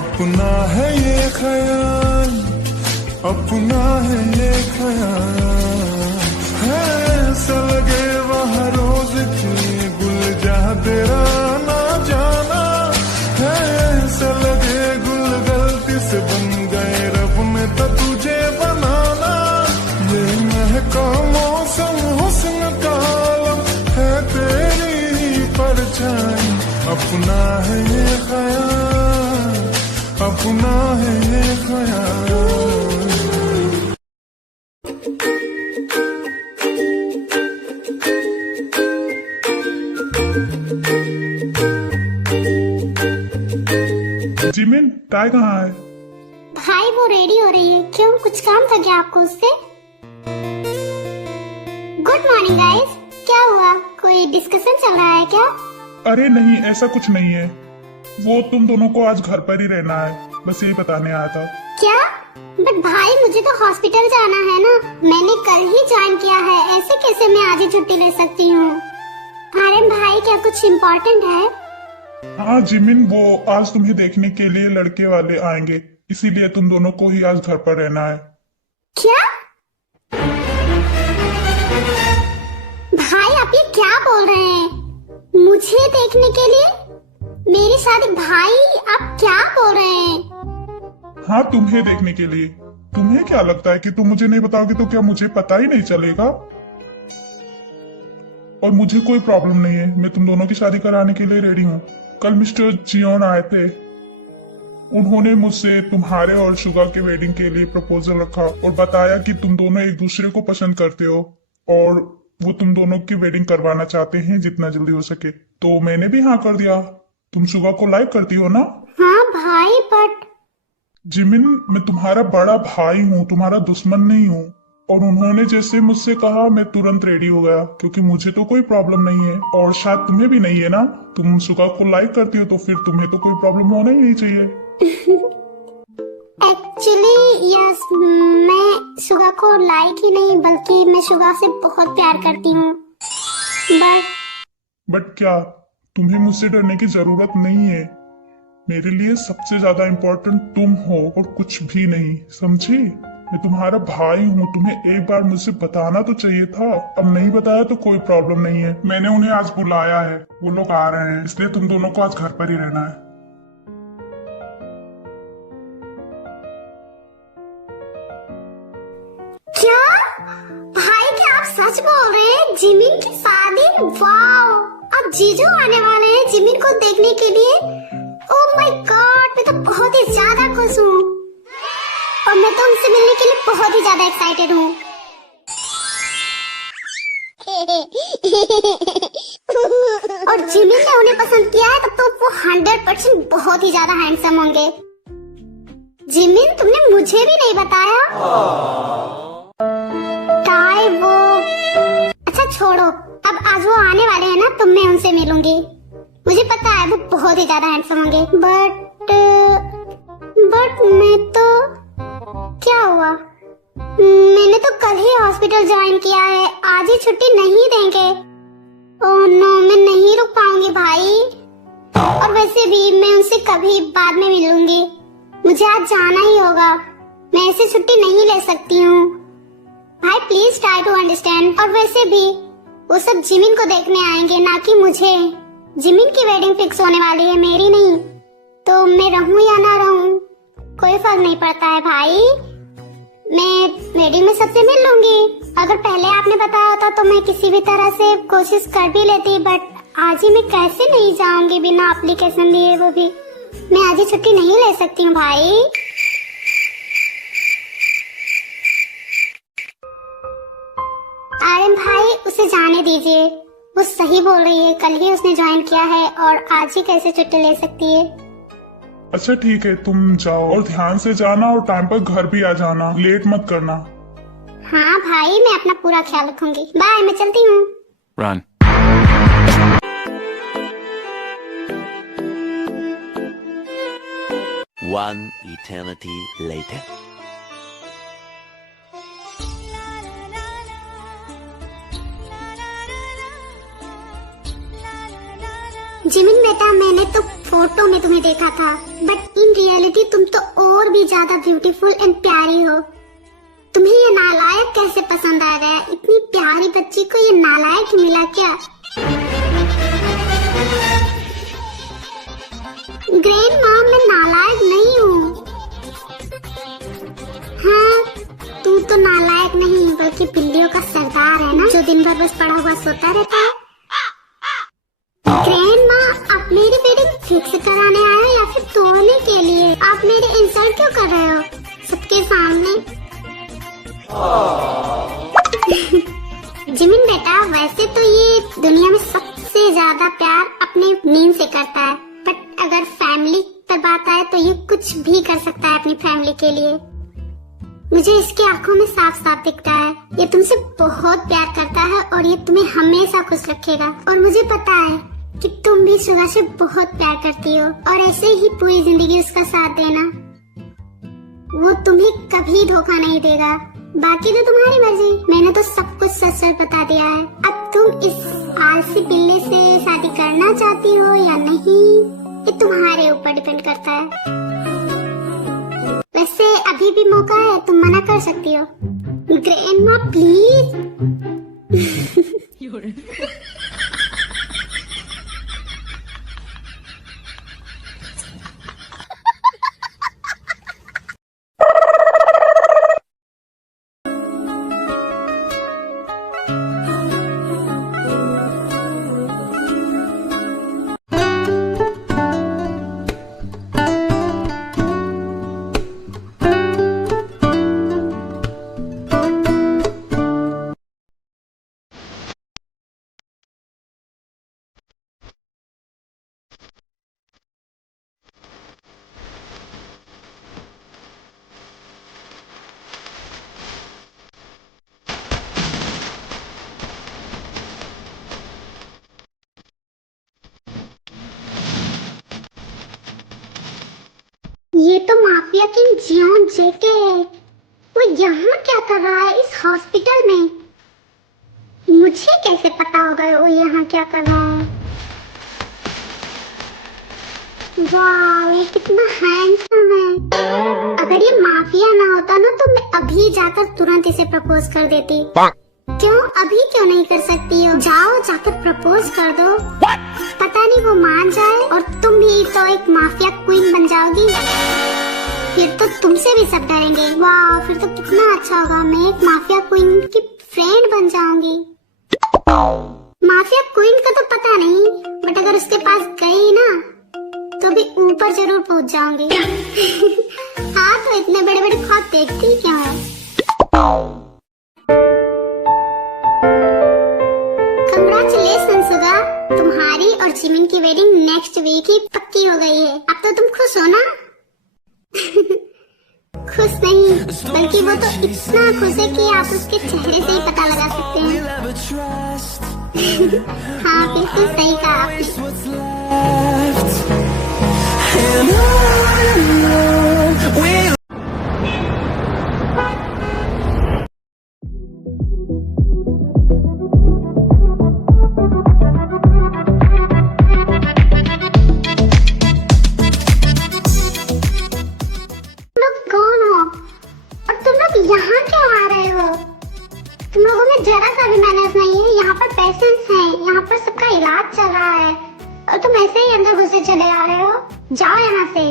अपना है ये ख्याल, अपना है ये ख्याल, है ऐसा लगे वहाँ रोज की गुल जहाँ तेरा ना जाना, है ऐसा लगे गुल गलती से बन गए रब ने तो तुझे बनाना। ये महका मौसम हुस्न का आलम है तेरी ही परछाई, अपना है ये ख्याल, अपना है ये ख्याल। जिमिन, टाई कहाँ है? भाई वो रेडी हो रही है। क्यों, कुछ काम था क्या आपको उससे? Good morning guys. क्या हुआ, कोई डिस्कशन चल रहा है क्या? अरे नहीं, ऐसा कुछ नहीं है। वो तुम दोनों को आज घर पर ही रहना है, बस यही बताने आया था। क्या? बट भाई मुझे तो हॉस्पिटल जाना है ना, मैंने कल ही ज्वाइन किया है, ऐसे कैसे मैं आज ही छुट्टी ले सकती हूँ? अरे भाई क्या कुछ इम्पोर्टेंट है? हाँ जिमिन, वो आज तुम्हें देखने के लिए लड़के वाले आएंगे, इसीलिए तुम दोनों को ही आज घर पर रहना है। क्या? भाई आप ये क्या बोल रहे हैं? मुझे देखने के लिए? मेरी शादी? भाई आप क्या बोल रहे हैं? हाँ, तुम्हें देखने के लिए। तुम्हें क्या लगता है कि तुम मुझे नहीं बताओगे तो क्या मुझे पता ही नहीं चलेगा? और मुझे कोई प्रॉब्लम नहीं है, मैं तुम दोनों की शादी कराने के लिए रेडी हूँ। कल मिस्टर जियोन आए थे, उन्होंने मुझसे तुम्हारे और शुगा के वेडिंग के लिए प्रपोजल रखा और बताया कि तुम दोनों एक दूसरे को पसंद करते हो और वो तुम दोनों की वेडिंग करवाना चाहते हैं जितना जल्दी हो सके। तो मैंने भी हाँ कर दिया। तुम शुगा को लाइक करती हो ना? हाँ भाई, बट जिमिन, मैं तुम्हारा बड़ा भाई हूँ, तुम्हारा दुश्मन नहीं हूँ। और उन्होंने जैसे मुझसे कहा मैं तुरंत रेडी हो गया, क्योंकि मुझे तो कोई प्रॉब्लम नहीं है और शायद तुम्हें भी नहीं है ना। तुम शुगा को लाइक करती हो तो फिर तुम्हें तो कोई प्रॉब्लम होना ही नहीं चाहिए। एक्चुअली यस, मैं शुगा को लाइक ही नहीं बल्कि मैं शुगा से बहुत प्यार करती हूँ। बट क्या? तुम्हें मुझसे डरने की जरूरत नहीं है। मेरे लिए सबसे ज्यादा इम्पोर्टेंट तुम हो और कुछ भी नहीं, समझी? मैं तुम्हारा भाई हूँ, तुम्हें एक बार मुझसे बताना तो चाहिए था। अब नहीं बताया तो कोई प्रॉब्लम नहीं है। मैंने उन्हें आज बुलाया है, वो लोग आ रहे हैं, इसलिए तुम दोनों को आज घर पर ही रहना है। क्या भाई, क्या आप सच बोल रहे हैं? जिमिन की शादी? वाओ, अब जीजू आने वाले हैं जिमिन को देखने के लिए। ओह माय गॉड, मैं तो बहुत ही ज्यादा खुश हूँ और मैं तो उनसे मिलने के लिए बहुत ही ज्यादा एक्साइटेड हूँ। और जिमिन ने उन्हें पसंद किया है तब तो वो 100% बहुत ही ज्यादा हैंडसम होंगे। जिमिन, तुमने मुझे भी नहीं बताया। टाई वो, अच्छा छोड़ो, अब आज वो आने वाले हैं ना तो मैं उनसे मिलूंगी। मुझे पता है वो बहुत ही ज्यादा हैंडसम होंगे। बट मैं तो, क्या हुआ? मैंने तो कल ही हॉस्पिटल ज्वाइन किया है, आज ही छुट्टी नहीं देंगे। ओह नो, मैं नहीं रुक पाऊंगी भाई। और वैसे भी मैं उनसे कभी बाद में मिलूंगी, मुझे आज जाना ही होगा, मैं ऐसे छुट्टी नहीं ले सकती हूँ। भाई प्लीज ट्राई टू अंडरस्टैंड। और वैसे भी वो सब जिमिन को देखने आएंगे, ना कि मुझे। जिमिन की वेडिंग फिक्स होने वाली है, मेरी नहीं। तो मैं रहूं या ना रहूं कोई फर्क नहीं पड़ता है भाई, मैं वेडिंग में सबसे मिल लूंगी। अगर पहले आपने बताया होता तो मैं किसी भी तरह से कोशिश कर भी लेती, बट आज ही मैं कैसे नहीं जाऊंगी बिना एप्लीकेशन लिए, वो भी मैं आज ही छुट्टी नहीं ले सकती हूँ भाई। आर्यन भाई, उसे जाने दीजिए, वो सही बोल रही है, कल ही उसने ज्वाइन किया है और आज ही कैसे छुट्टी ले सकती है। अच्छा ठीक है, तुम जाओ और ध्यान से जाना और टाइम पर घर भी आ जाना, लेट मत करना। हाँ भाई, मैं अपना पूरा ख्याल रखूंगी। बाय, मैं चलती हूँ। Run. One eternity later. Jimin बेटा, मैंने तो फोटो में तुम्हें देखा था, बट इन रियलिटी तुम तो और भी ज्यादा ब्यूटीफुल एंड प्यारी हो। तुम्हें ये नालायक कैसे पसंद आ गया? इतनी प्यारी बच्ची को ये नालायक मिला क्या? ग्रैंड मॉम, मैं नालायक नहीं हूँ। हाँ, तू तो नालायक नहीं बल्कि बिल्लियों का सरदार है ना, जो दिन भर बस पड़ा हुआ सोता रहता है। ग्रैंड माँ, आप मेरी वेडिंग फिक्स कराने आए हो या फिर तोड़ने के लिए? आप मेरे इंसल्ट क्यों कर रहे हो सबके सामने? जिमिन बेटा, वैसे तो ये दुनिया में सबसे ज्यादा प्यार अपने नींद से करता है, बट अगर फैमिली पर बात आए तो ये कुछ भी कर सकता है अपनी फैमिली के लिए। मुझे इसकी आंखों में साफ साफ दिखता है, ये तुमसे बहुत प्यार करता है और ये तुम्हें हमेशा खुश रखेगा। और मुझे पता है कि तुम भी सुगा से बहुत प्यार करती हो और ऐसे ही पूरी जिंदगी उसका साथ देना। वो तुम्हें कभी धोखा नहीं देगा। बाकी तो तुम्हारी मर्जी, मैंने तो सब कुछ सच सच बता दिया है। अब तुम इस आलसी पिल्ले से शादी करना चाहती हो या नहीं, ये तुम्हारे ऊपर डिपेंड करता है। वैसे अभी भी मौका है, तुम मना कर सकती हो। Grandma please. ये तो माफिया किंग जियोन जेके है। वो यहाँ क्या कर रहा है इस हॉस्पिटल में? मुझे कैसे पता होगा वो यहाँ क्या कर रहा है? वाह, ये कितना हैंडसम है। अगर ये माफिया ना होता ना तो मैं अभी जाकर तुरंत इसे प्रपोज कर देती। क्यों अभी क्यों नहीं कर सकती हो? जाओ जाकर प्रपोज कर दो। पता नहीं वो मान जाए और तुम भी तो एक माफिया क्वीन बन जाओगी। फिर तो तुमसे भी सब डरेंगे। वाह, फिर तो कितना अच्छा होगा। मैं एक माफिया क्वीन की फ्रेंड बन जाऊंगी। माफिया क्वीन का तो पता नहीं, बट अगर उसके पास गई ना तो भी ऊपर जरूर पहुंच जाऊंगी। हाँ, तो इतने बड़े बड़े ख्वाब देखती क्यों है? कंग्रेचुलेशन सुगा, तुम्हारी और जिमिन की वेडिंग नेक्स्ट वीक ही पक्की हो गई है। अब तो तुम खुश हो ना? खुश नहीं, बल्कि वो तो इतना खुश है कि आप उसके चेहरे से ही पता लगा सकते हैं। हाँ, बिल्कुल सही कहा आपने। यहाँ क्यों आ रहे हो? तुम लोगों में जरा सा भी मैनर्स नहीं है। यहाँ पर पेशेंट्स हैं, यहाँ पर सबका इलाज चल रहा है और तुम ऐसे ही अंदर घुसे चले आ रहे हो। जाओ यहाँ से।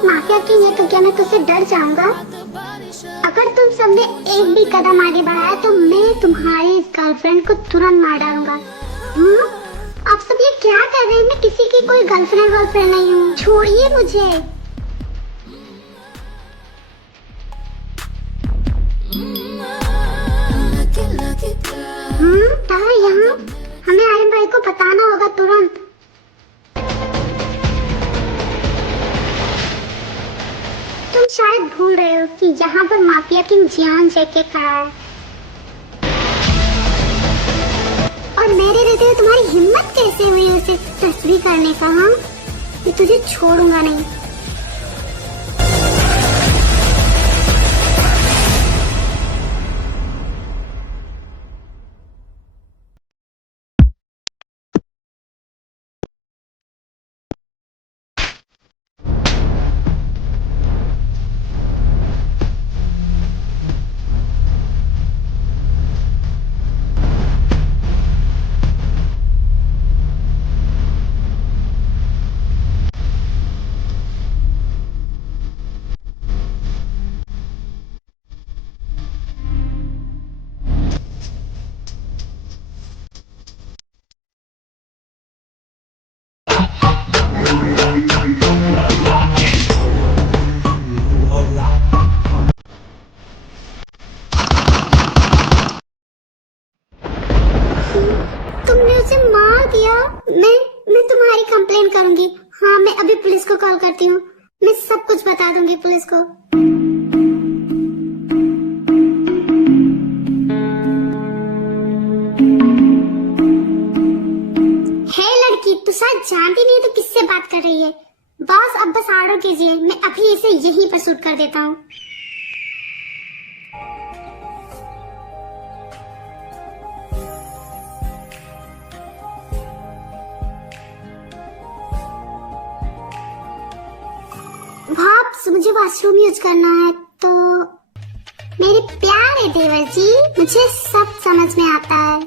माफिया की ये तो क्या मैं तुझसे डर जाऊंगा? अगर तुम सबने एक भी कदम आगे बढ़ाया तो मैं तुम्हारी इस गर्लफ्रेंड को तुरंत मार डालूंगा। आप सब ये क्या कर रहे हैं? मैं किसी की कोई गर्लफ्रेंड नहीं हूँ, छोड़िए मुझे। यहाँ हमें आर्यन भाई को बताना होगा तुरंत। तुम शायद भूल रहे हो कि यहाँ पर माफिया किंग जियोन जेके खड़ा है और और मेरे रहते हुए तुम्हारी हिम्मत कैसे हुई उसे टच भी करने का? हाँ, मैं तुझे छोड़ूंगा नहीं। तुमने उसे मार दिया। मैं तुम्हारी कंप्लेन करूंगी। हाँ, मैं अभी पुलिस को कॉल करती हूँ। मैं सब कुछ बता दूंगी पुलिस को। हे लड़की, तू शायद जानती नहीं तो किससे बात कर रही है? बॉस, अब बस ऑर्डर कीजिए, मैं अभी इसे यहीं पर शूट कर देता हूँ। भाप, मुझे वॉशरूम यूज करना है तो। मेरे प्यारे देवर जी, मुझे सब समझ में आता है।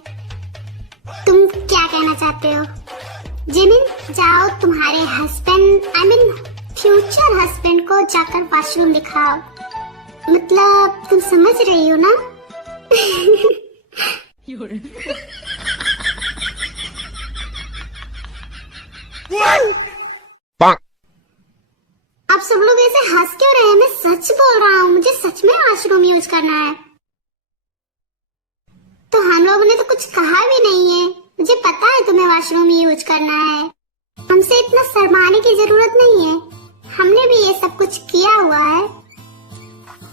तुम क्या कहना चाहते हो? जिमिन, जाओ तुम्हारे husband, I mean future husband को जाकर वॉशरूम दिखाओ। मतलब तुम समझ रही हो ना? आप सब लोग ऐसे हंस क्यों रहे हैं? मैं सच बोल रहा हूँ, मुझे सच में वॉशरूम यूज करना है। तो हम लोगों ने तो कुछ कहा भी नहीं है। मुझे पता है तुम्हें वॉशरूम यूज करना है। हमसे इतना शर्माने की जरूरत नहीं है। हमने भी ये सब कुछ किया हुआ है।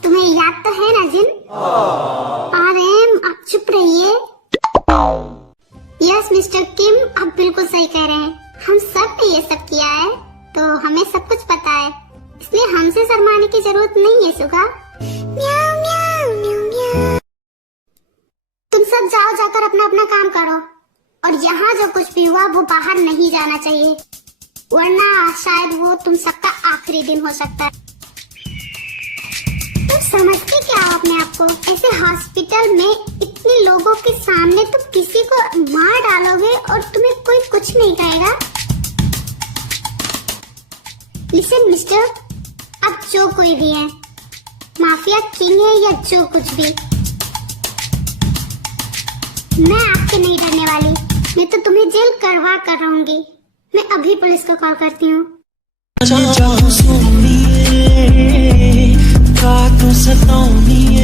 तुम्हें याद तो है ना जिन? आरएम, आप चुप रहिए। यस मिस्टर किम, आप बिल्कुल सही कह रहे हैं। हम सब ने ये सब किया है, तो हमें सब कुछ पता है, इसलिए हमसे शर्माने की जरूरत नहीं है। सुगा, म्याऊ म्याऊ म्याऊ म्याऊ। तुम सब जाओ, जाकर अपना अपना काम करो। और यहाँ जो कुछ भी हुआ वो बाहर नहीं जाना चाहिए, वरना शायद वो तुम सबका आखिरी दिन हो सकता है। तुम समझते क्या हो अपने आप को? ऐसे हॉस्पिटल में इतने लोगों के सामने तुम किसी को मार डालोगे और तुम्हें कोई कुछ नहीं कहेगा? लिसन मिस्टर, अब जो कोई भी है, माफिया किंग है या जो कुछ भी, मैं आपसे नहीं डरने वाली। मैं तो तुम्हें जेल करवा कर रहूंगी। मैं अभी पुलिस को कॉल करती हूँ। सताऊं